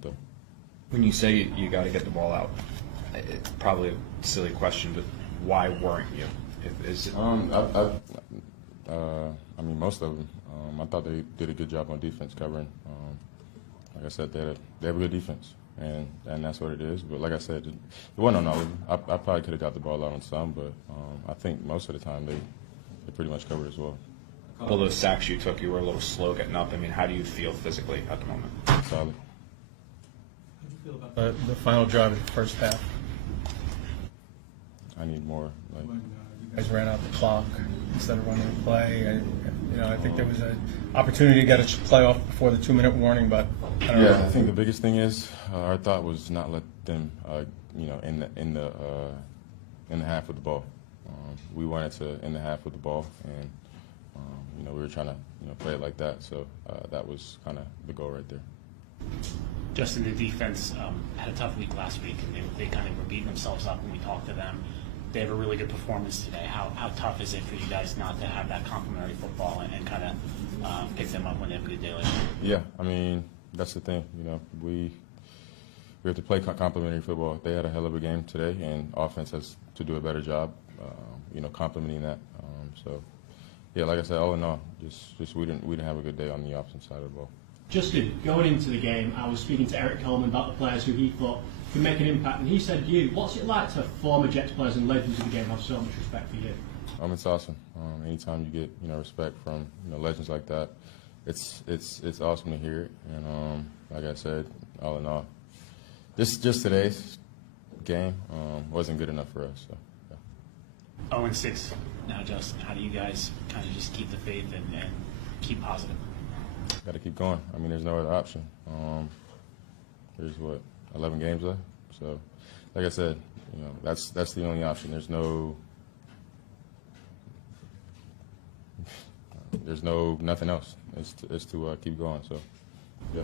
though. When you say you got to get the ball out, it's probably a silly question, but why weren't you? I mean, most of them. I thought they did a good job on defense covering. Like I said, they have a good defense, and that's what it is. But like I said, it wasn't on all of them. I probably could have got the ball out on some, but I think most of the time they pretty much covered as well. A couple of those sacks you took, you were a little slow getting up. I mean, how do you feel physically at the moment? Solid. How do you feel about the final drive of the first half? I need more. When you guys ran out the clock instead of running a play, I think there was an opportunity to get a playoff before the 2-minute warning, but I don't know. I think the biggest thing is our thought was not let them, in the half with the ball. We wanted to end the half with the ball, and we were trying to play it like that. So that was kind of the goal right there. Justin, the defense had a tough week last week, and they kind of were beating themselves up when we talked to them. They have a really good performance today. How tough is it for you guys not to have that complimentary football and kind of pick them up when they have a good day like that? Yeah, I mean, that's the thing. We have to play complimentary football. They had a hell of a game today, and offense has to do a better job, complementing that. So, yeah, like I said, all in all, just we didn't have a good day on the offensive side of the ball. Justin, going into the game, I was speaking to Eric Coleman about the players who he thought could make an impact, and he said, what's it like to former Jets players and legends of the game have so much respect for you? It's awesome. Anytime you get respect from legends like that, it's awesome to hear it. And like I said, all in all, just today's game wasn't good enough for us. So, yeah. 0-6 now, Justin. How do you guys kind of just keep the faith and keep positive? Got to keep going. I mean, there's no other option. There's 11 games left. So, like I said, that's the only option. There's nothing else. It's to keep going. So, yeah.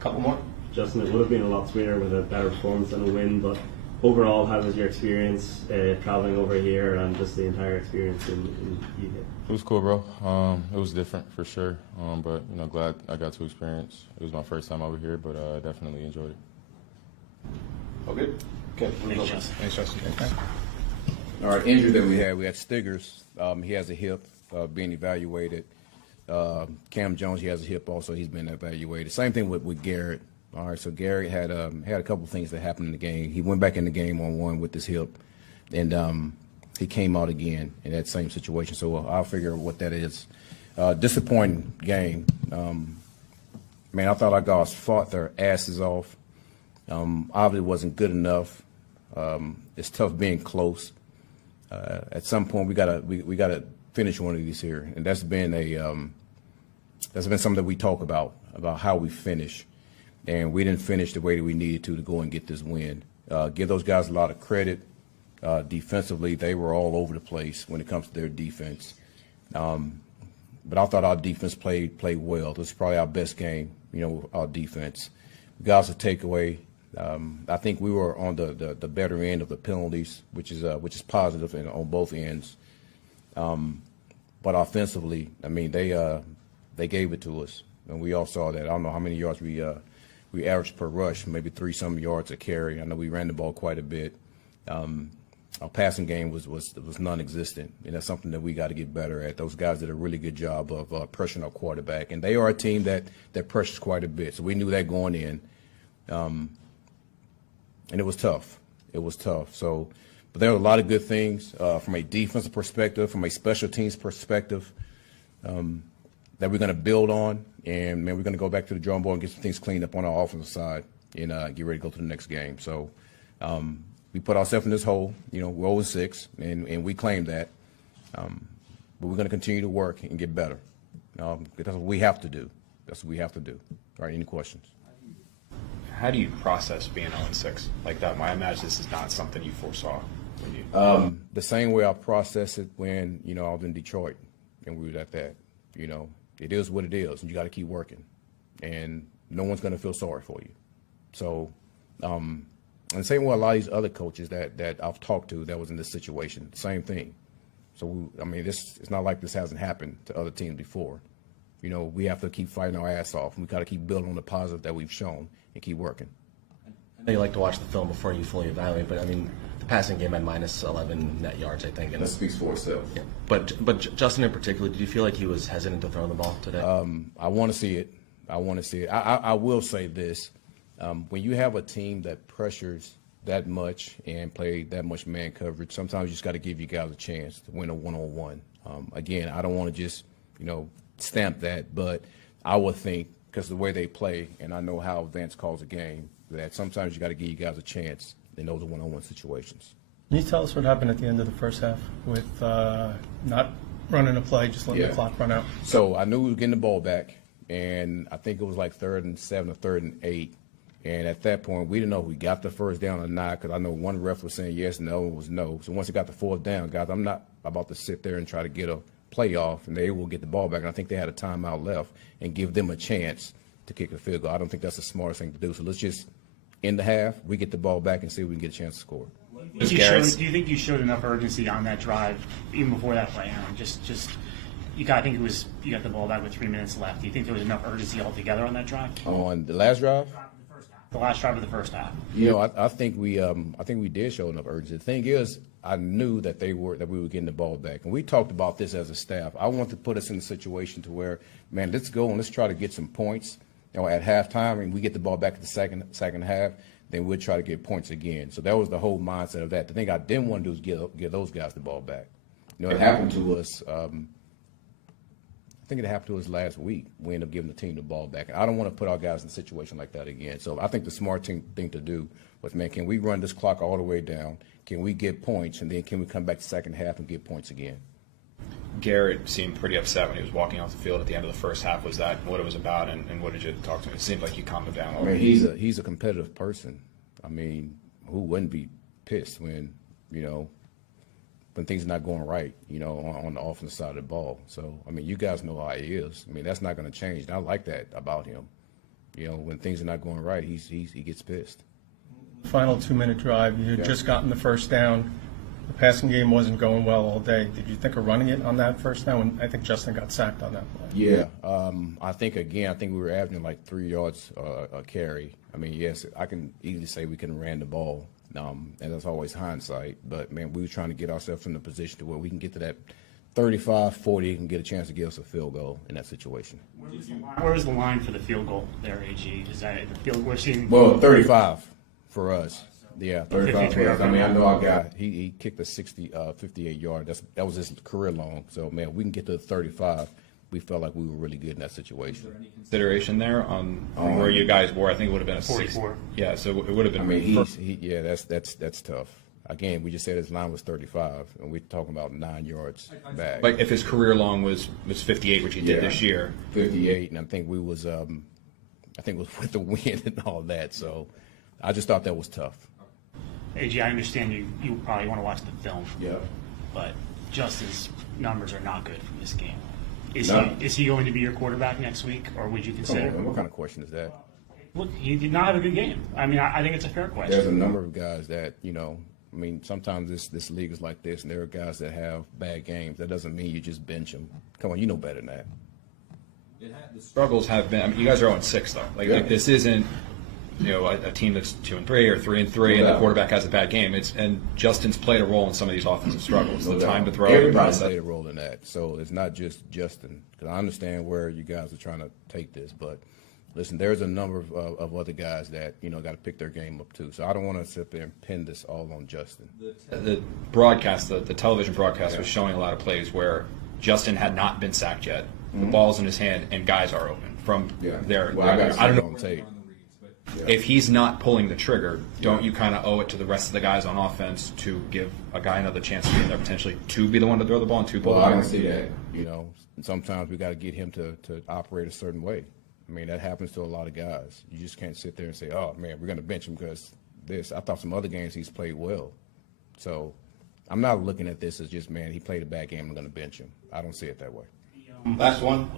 Couple more. Justin, it would have been a lot sweeter with a better performance and a win, but overall, how was your experience traveling over here and just the entire experience in UK? It was cool, bro. It was different for sure, but glad I got to experience. It was my first time over here, but I definitely enjoyed it. Oh, good. Okay. Thanks, Justin. Thanks, Justin. All right, injury that we had Stiggers. He has a hip being evaluated. Cam Jones, he has a hip also. He's been evaluated. Same thing with Garrett. All right, so Garrett had a couple of things that happened in the game. He went back in the game on one with his hip, and he came out again in that same situation. So I'll figure what that is. Disappointing game. Man, I thought our guys fought their asses off. Obviously wasn't good enough. It's tough being close. At some point, we gotta finish one of these here, and that's been something that we talk about how we finish. And we didn't finish the way that we needed to go and get this win. Give those guys a lot of credit. Defensively, they were all over the place when it comes to their defense. But I thought our defense played well. This is probably our best game, our defense. Guys, a takeaway. I think we were on the better end of the penalties, which is positive on both ends. But offensively, I mean, they gave it to us, and we all saw that. I don't know how many yards we averaged per rush, maybe 3-some yards a carry. I know we ran the ball quite a bit. Our passing game was non-existent, and that's something that we got to get better at. Those guys did a really good job of pressuring our quarterback, and they are a team that pressures quite a bit. So we knew that going in, and it was tough. It was tough. So, but there were a lot of good things from a defensive perspective, from a special teams perspective, that we're going to build on. And, man, we're going to go back to the drawing board and get some things cleaned up on our offensive side and get ready to go to the next game. So we put ourselves in this hole. We're 0-6, and we claim that. But we're going to continue to work and get better. That's what we have to do. That's what we have to do. All right, any questions? How do you process being 0-6 like that? I imagine this is not something you foresaw when you. The same way I processed it when, I was in Detroit and we were at that. It is what it is, and you got to keep working. And no one's going to feel sorry for you. So, and the same way a lot of these other coaches that I've talked to that was in this situation, same thing. So, it's not like this hasn't happened to other teams before. you know, we have to keep fighting our ass off. We got to keep building on the positive that we've shown and keep working. I know you like to watch the film before you fully evaluate, but I mean, the passing game had minus 11 net yards, I think. And That speaks for itself. yeah. But Justin in particular, did you feel like he was hesitant to throw the ball today? I want to see it. I want to see it. I will say this. When you have a team that pressures that much and play that much man coverage, sometimes you just got to give you guys a chance to win a one-on-one. Again, I don't want to just, you know, stamp that, but I would think, because the way they play, and I know how Vance calls a game, that sometimes you got to give you guys a chance in those one-on-one situations. Can you tell us what happened at the end of the first half with not running a play, just letting the clock run out? So I knew we were getting the ball back, and I think it was like 3rd and 7 or 3rd and 8. And at that point, we didn't know if we got the first down or not, because I know one ref was saying yes, and the other one was no. So once it got the 4th down, guys, I'm not about to sit there and try to get a play off, and they will get the ball back. And I think they had a timeout left and give them a chance to kick a field goal. I don't think that's the smartest thing to do. So let's just end the half, we get the ball back, and see if we can get a chance to score. Do you think you showed enough urgency on that drive, even before that play, Aaron? You got the ball back with 3 minutes left. Do you think there was enough urgency altogether on that drive? On the last drive? The last drive of the first half. You know, I think we did show enough urgency. The thing is, I knew that we were getting the ball back, and we talked about this as a staff. I want to put us in a situation to where, man, let's go and let's try to get some points. You know, at halftime, and we get the ball back at the second half, then we'll try to get points again. So that was the whole mindset of that. The thing I didn't want to do is give those guys the ball back. You know, it happened to us. I think it happened to us last week. We ended up giving the team the ball back. And I don't want to put our guys in a situation like that again. So I think the smart thing to do was, man, can we run this clock all the way down? Can we get points? And then can we come back the second half and get points again? Garrett seemed pretty upset when he was walking off the field at the end of the first half. Was that what it was about, and what did you talk to him? It seemed like you calmed him down a I little mean, bit. he's a competitive person. I mean, who wouldn't be pissed when, you know, when things are not going right, you know, on the offensive side of the ball. So, I mean, you guys know how he is. I mean, that's not going to change. And I like that about him. You know, when things are not going right, he gets pissed. Final 2-minute drive, you had just gotten the first down. The passing game wasn't going well all day. Did you think of running it on that first down? And I think Justin got sacked on that play. Yeah. I think we were averaging like 3 yards a carry. I mean, yes, I can easily say we could have ran the ball. And that's always hindsight. But, man, we were trying to get ourselves in the position to where we can get to that 35, 40 and get a chance to give us a field goal in that situation. Where was the line for the field goal there, AG? Is that the field we're seeing? Well, 35 for us. Yeah, 35 for us. I mean, I know our guy, Okay. he kicked a 58-yard. That was his career long. So, man, we can get to the 35. We felt like we were really good in that situation. Consideration there on where you guys were? I think it would have been a 44. Yeah, so it would have been. I mean, that's tough. Again, we just said his line was 35, and we're talking about 9 yards back. Like if his career long was 58, which he did this year. 58, and I think we was with the wind and all that. So, I just thought that was tough. AG, I understand you probably want to watch the film. Yeah. But Justin's numbers are not good from this game. No. Is he going to be your quarterback next week, or would you consider? What kind of question is that? Look, he did not have a good game. I mean, I think it's a fair question. There's a number of guys that, you know, I mean, sometimes this league is like this, and there are guys that have bad games. That doesn't mean you just bench them. Come on, you know better than that. The struggles have been. I mean, you guys are 0-6 though. Like this isn't, you know, a team that's 2-3 or 3-3, and the quarterback has a bad game. And Justin's played a role in some of these offensive struggles. The time to throw. Everybody's played a role in that. So it's not just Justin. Because I understand where you guys are trying to take this, but listen, there's a number of other guys that, you know, got to pick their game up too. So I don't want to sit there and pin this all on Justin. The broadcast, the television broadcast was showing a lot of plays where Justin had not been sacked yet. The ball's in his hand, and guys are open from there. Well, I don't know. on tape. If he's not pulling the trigger, don't you kind of owe it to the rest of the guys on offense to give a guy another chance to be in there potentially to be the one to throw the ball and to pull the Well, I ball? can see that. You know, sometimes we got to get him to operate a certain way. I mean, that happens to a lot of guys. You just can't sit there and say, oh, man, we're going to bench him because this. I thought some other games he's played well. So I'm not looking at this as just, man, he played a bad game, I'm going to bench him. I don't see it that way. Last one.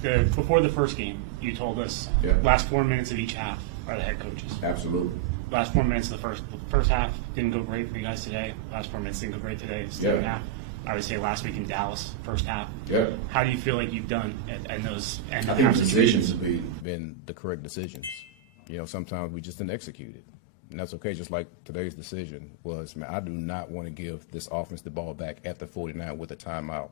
Before the first game, you told us last 4 minutes of each half are the head coaches. Absolutely. Last 4 minutes of the first half didn't go great for you guys today. Last 4 minutes didn't go great today. Second half. I would say last week in Dallas, first half. Yeah. How do you feel like you've done in those end I of think half the decisions situations? have Been the correct decisions. You know, sometimes we just didn't execute it. And that's okay, just like today's decision was, man, I do not want to give this offense the ball back at the 49 with a timeout.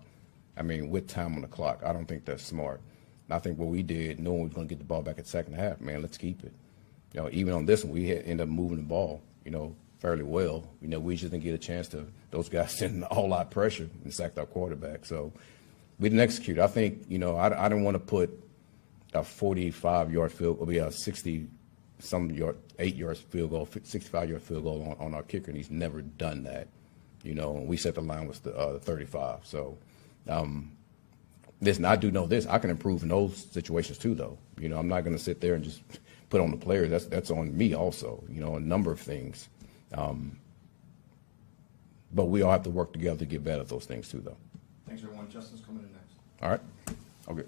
I mean, with time on the clock. I don't think that's smart. And I think what we did, knowing we were going to get the ball back at the second half, man, let's keep it. You know, even on this one, we ended up moving the ball, you know, fairly well. You know, we just didn't get a chance to, those guys sending a whole lot of pressure and sacked our quarterback. So we didn't execute. I think, you know, I didn't want to put a 45-yard field, or a 8-yard field goal, 65-yard field goal on our kicker, and he's never done that. You know, and we set the line with the 35. So, listen, I do know this. I can improve in those situations too, though. You know, I'm not going to sit there and just put on the players. That's on me also. You know, a number of things. But we all have to work together to get better at those things too, though. Thanks, everyone. Justin's coming in next. All right. Okay.